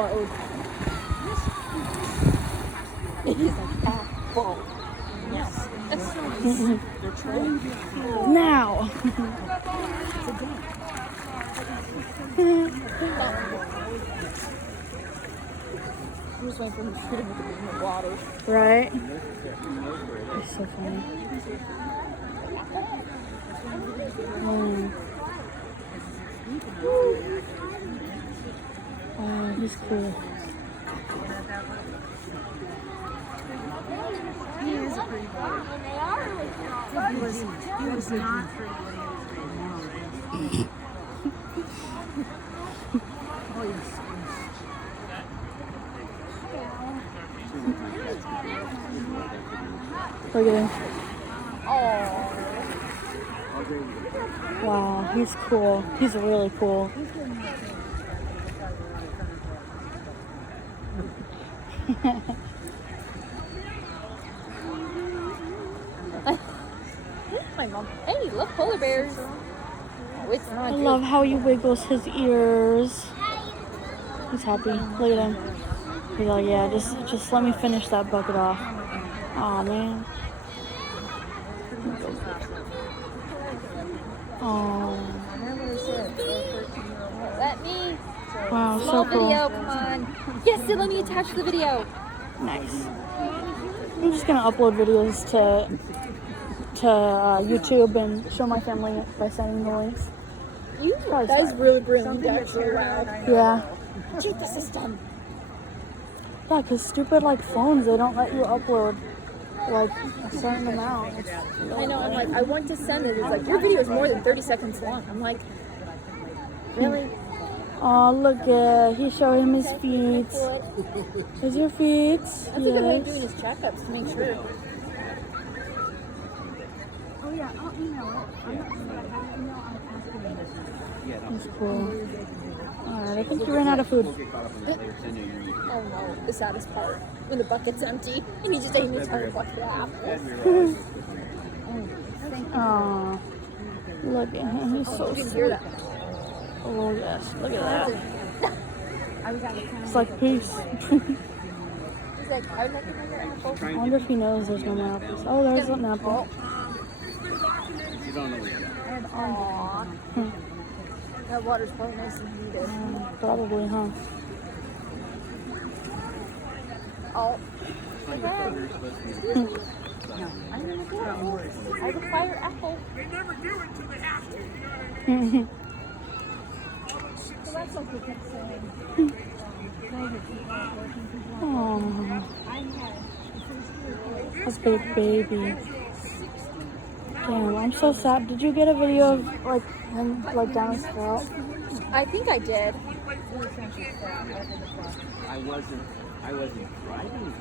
explode. He's like, apple. Yes. That's so nice. They're trying to get cool. Now. I'm just waiting for him to shoot him with the water. Right? It's so funny. Oh, he's cool. He is a pretty boy. He was not pretty. Oh, yes. Look at him. Oh. Wow, he's cool. He's really cool. My mom. Hey, look, polar bears. Oh, it's not I good. love how he wiggles his ears. He's happy. Look at him. He's like, yeah, just let me finish that bucket off. Aw, man. Oh, Let me. wow, so Small cool. video, come on. Yes, let me attach the video. Nice. I'm just gonna upload videos to YouTube and show my family by sending the links. That is really brilliant, actually. Wow. Yeah. Check the system. Yeah, because stupid like phones, they don't let you upload like a certain amount. It's I know, I'm like, I want to send it. It's like, your video is more than 30 seconds long. I'm like, really? Oh, look at, he showed him his feet. Is your feet? That's a good way of doing Yes. his checkups to make sure. Oh, yeah, I'll email it. I'm not sure I have an email. I'm asking him this. That's cool. Alright, I think you ran out of food. Oh no, the saddest part. When the bucket's empty and he just ate an entire bucket of apples. Aw, look at him, he's so You can sweet. hear that. Oh yes, look at that. I was out of town. It's like peace. He's like, I'm not gonna get apples. I wonder if he knows there's no more apples. Oh, there's an apple. You don't know where you're at. Aww. That water's probably nice and heated. Probably, huh? Oh. Find your brother, it's supposed to be the I have a fire apple. So that's what we kept saying. Aww, a big baby. Damn, I'm so sad. Did you get a video of like him like down his throat? I think I did. I wasn't driving.